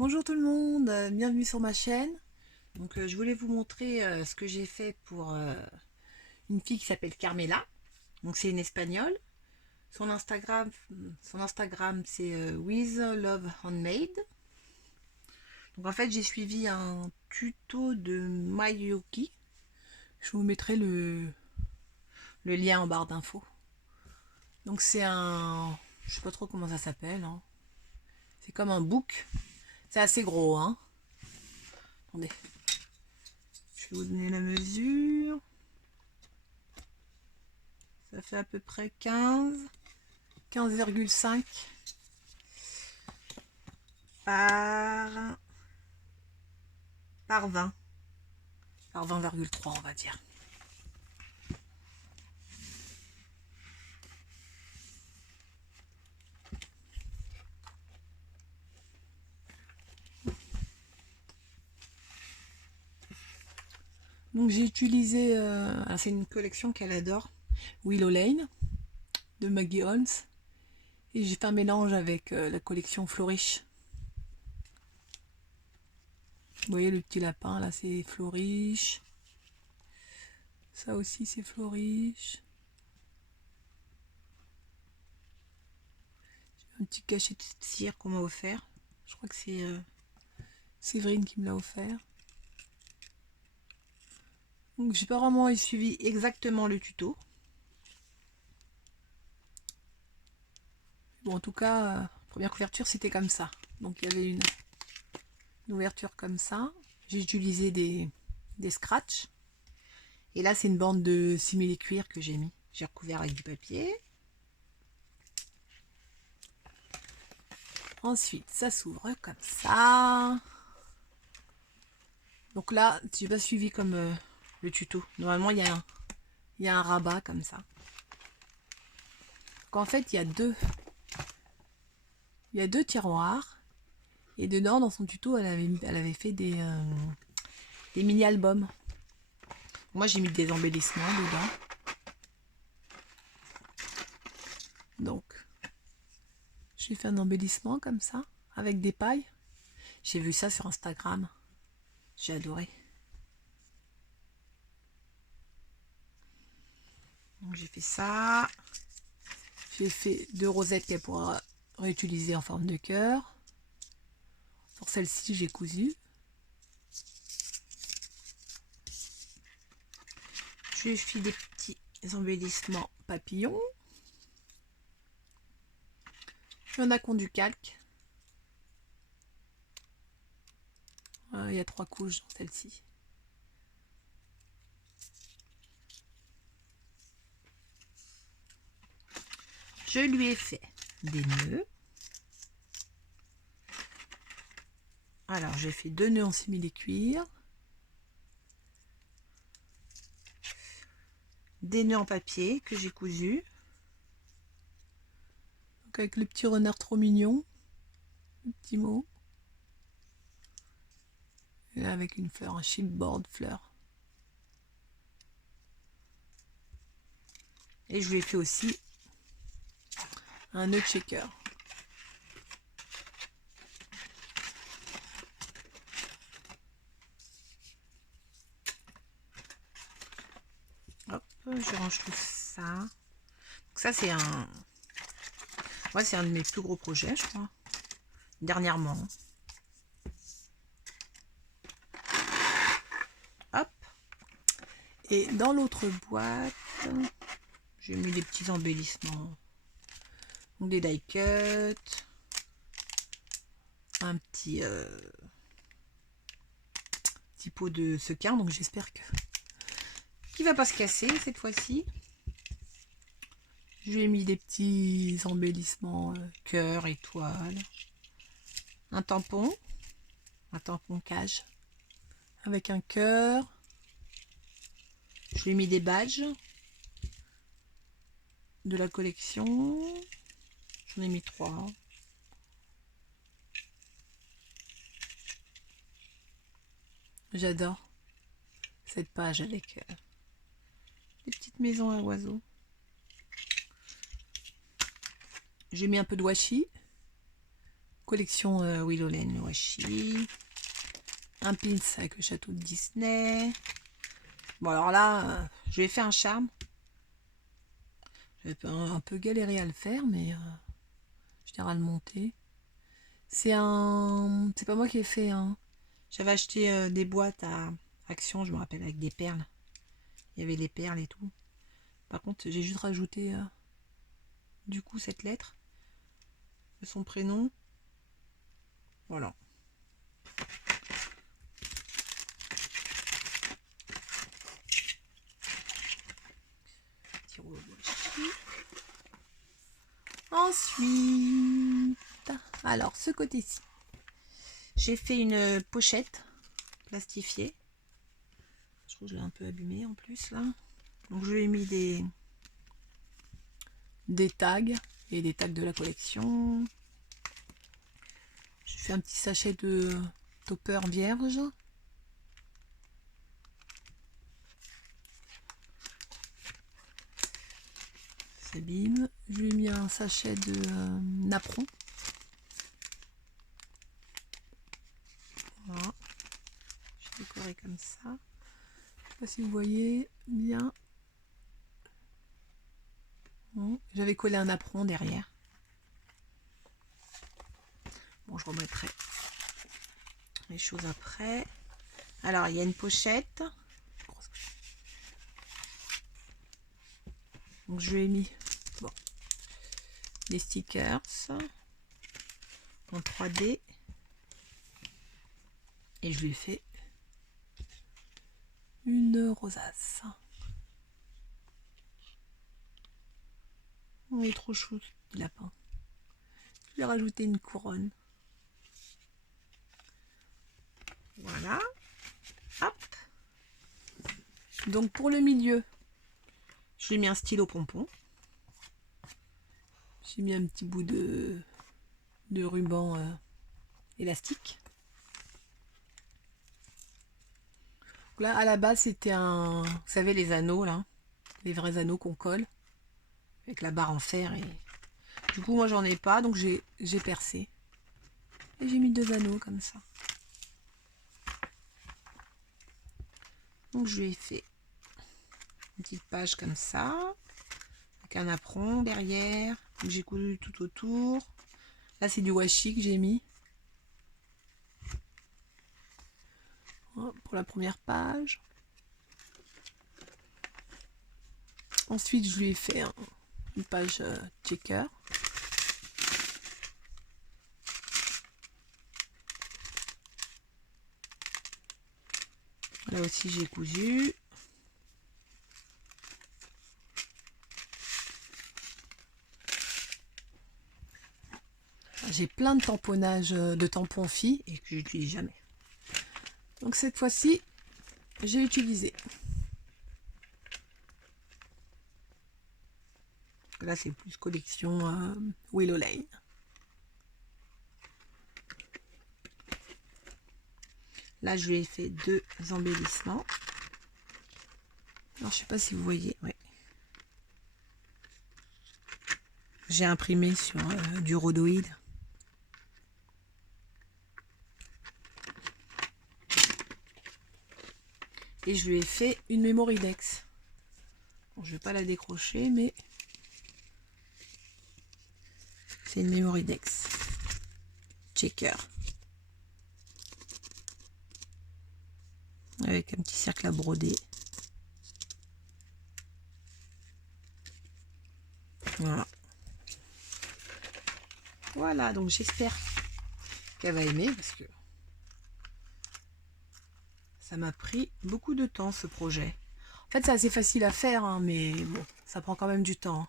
Bonjour tout le monde, bienvenue sur ma chaîne. Je voulais vous montrer ce que j'ai fait pour une fille qui s'appelle Carmela. Donc c'est une espagnole. Son Instagram, son Instagram c'est With Love Handmade. Donc en fait j'ai suivi un tuto de Mayuki. Je vous mettrai le lien en barre d'infos. Donc c'est un, je sais pas trop comment ça s'appelle, hein. C'est comme un book. C'est assez gros, hein. Attendez, je vais vous donner la mesure. Ça fait à peu près 15,5 par, par 20. Par 20,3 on va dire. Donc j'ai utilisé, c'est une collection qu'elle adore, Willow Lane de Maggie Holmes. Et j'ai fait un mélange avec la collection Flourish. Vous voyez le petit lapin là, c'est Flourish. Ça aussi c'est Flourish. Un petit cachet de cire qu'on m'a offert. Je crois que c'est Séverine qui me l'a offert. Donc j'ai pas vraiment suivi exactement le tuto. Bon, en tout cas, première couverture, c'était comme ça. Donc, il y avait une ouverture comme ça. J'ai utilisé des scratchs. Et là, c'est une bande de simili-cuir que j'ai mis. J'ai recouvert avec du papier. Ensuite, ça s'ouvre comme ça. Donc là, j'ai pas suivi comme le tuto. Normalement, il y a un rabat comme ça. Donc en fait, il y a deux tiroirs. Et dedans, dans son tuto, elle avait fait des mini-albums. Moi, j'ai mis des embellissements dedans. Donc, j'ai fait un embellissement comme ça, avec des pailles. J'ai vu ça sur Instagram. J'ai adoré. Donc, j'ai fait ça. J'ai fait deux rosettes qu'elle pourra réutiliser en forme de cœur. Pour celle-ci, j'ai cousu. J'ai fait des petits embellissements papillons. Il y en a qui ont du calque. Il y a 3 couches dans celle-ci. Je lui ai fait des nœuds. Alors, j'ai fait 2 nœuds en simili-cuir. Des nœuds en papier que j'ai cousu. Donc avec le petit renard trop mignon. Le petit mot. Et là, avec une fleur, un chipboard fleur. Et je lui ai fait aussi un nœud de shaker. Hop, je range tout ça. Donc ça c'est un... Ouais, c'est un de mes plus gros projets, je crois. Dernièrement. Hop. Et dans l'autre boîte, j'ai mis des petits embellissements. Donc des die cuts. Un petit pot de sequin. Donc j'espère que qu'il va pas se casser cette fois-ci. J'ai mis des petits embellissements cœur, étoile. Un tampon cage avec un cœur. Je lui ai mis des badges de la collection. J'en ai mis 3. J'adore cette page avec des petites maisons à oiseaux. J'ai mis un peu de washi collection Willow Lane, le washi. Un pins avec le château de Disney. Bon alors là, je vais faire un charme. J'ai un peu galéré à le faire, mais je dirais à le monter. C'est pas moi qui ai fait. Hein. J'avais acheté des boîtes à Action, je me rappelle, avec des perles. Il y avait des perles et tout. Par contre, j'ai juste rajouté du coup cette lettre de son prénom. Voilà. Ensuite, alors ce côté-ci, j'ai fait une pochette plastifiée. Je trouve que je l'ai un peu abîmée en plus là. Donc je lui ai mis des tags et des tags de la collection. J'ai fait un petit sachet de topper vierge. S'abîme. Je lui ai mis un sachet de napperon. Voilà. Je vais décorer comme ça. Je sais pas si vous voyez bien. Bon, j'avais collé un napperon derrière. Bon, je remettrai les choses après. Alors, il y a une pochette. Donc, je lui ai mis des stickers en 3D. Et je lui ai fait une rosace. Il est trop chou, ce lapin. Je lui ai rajouté une couronne. Voilà. Hop. Donc pour le milieu, je lui ai mis un stylo pompon. J'ai mis un petit bout de ruban élastique. Donc là, à la base, c'était un... Vous savez, les anneaux, là. Les vrais anneaux qu'on colle. Avec la barre en fer. Et du coup, moi, j'en ai pas. Donc, j'ai percé. Et j'ai mis 2 anneaux comme ça. Donc, je lui ai fait une petite page comme ça. Avec un apron derrière. J'ai cousu tout autour. Là, c'est du washi que j'ai mis. Pour la première page. Ensuite, je lui ai fait une page checker. Là aussi, j'ai cousu. J'ai plein de tamponnages de tampons filles et que je n'utilise jamais. Donc cette fois-ci, j'ai utilisé. Là, c'est plus collection Willow Lane. Là, je lui ai fait 2 embellissements. Alors, je sais pas si vous voyez. Ouais. J'ai imprimé sur du rhodoïde. Et je lui ai fait une mémoridex. Bon, je vais pas la décrocher, mais c'est une mémoridex. Checker. Avec un petit cercle à broder. Voilà. Voilà, donc j'espère qu'elle va aimer parce que ça m'a pris beaucoup de temps ce projet. En fait, c'est assez facile à faire, hein, mais bon, ça prend quand même du temps.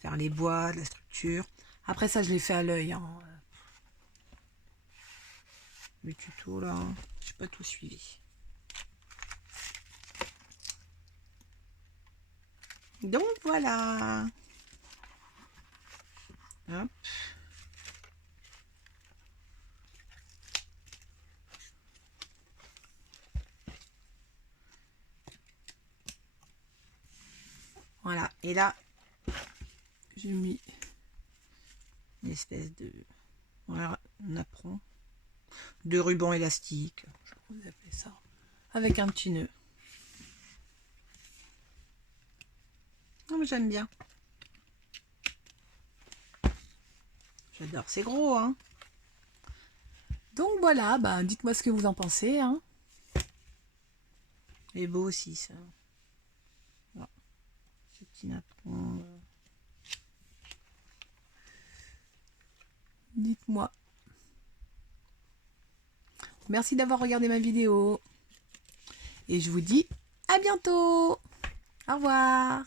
Faire les bois, la structure. Après ça, je l'ai fait à l'œil. Hein. Le tuto là, j'ai pas tout suivi. Donc voilà. Hop. Voilà. Et là, j'ai mis une espèce de... Voilà, napperon, de ruban élastique, je sais pas comment vous appelez ça, avec un petit nœud. Non mais j'aime bien. J'adore, c'est gros hein. Donc voilà, bah, dites-moi ce que vous en pensez. Hein. Il est beau aussi ça. Voilà. Ce petit napperon. Dites-moi. Merci d'avoir regardé ma vidéo. Et je vous dis à bientôt. Au revoir.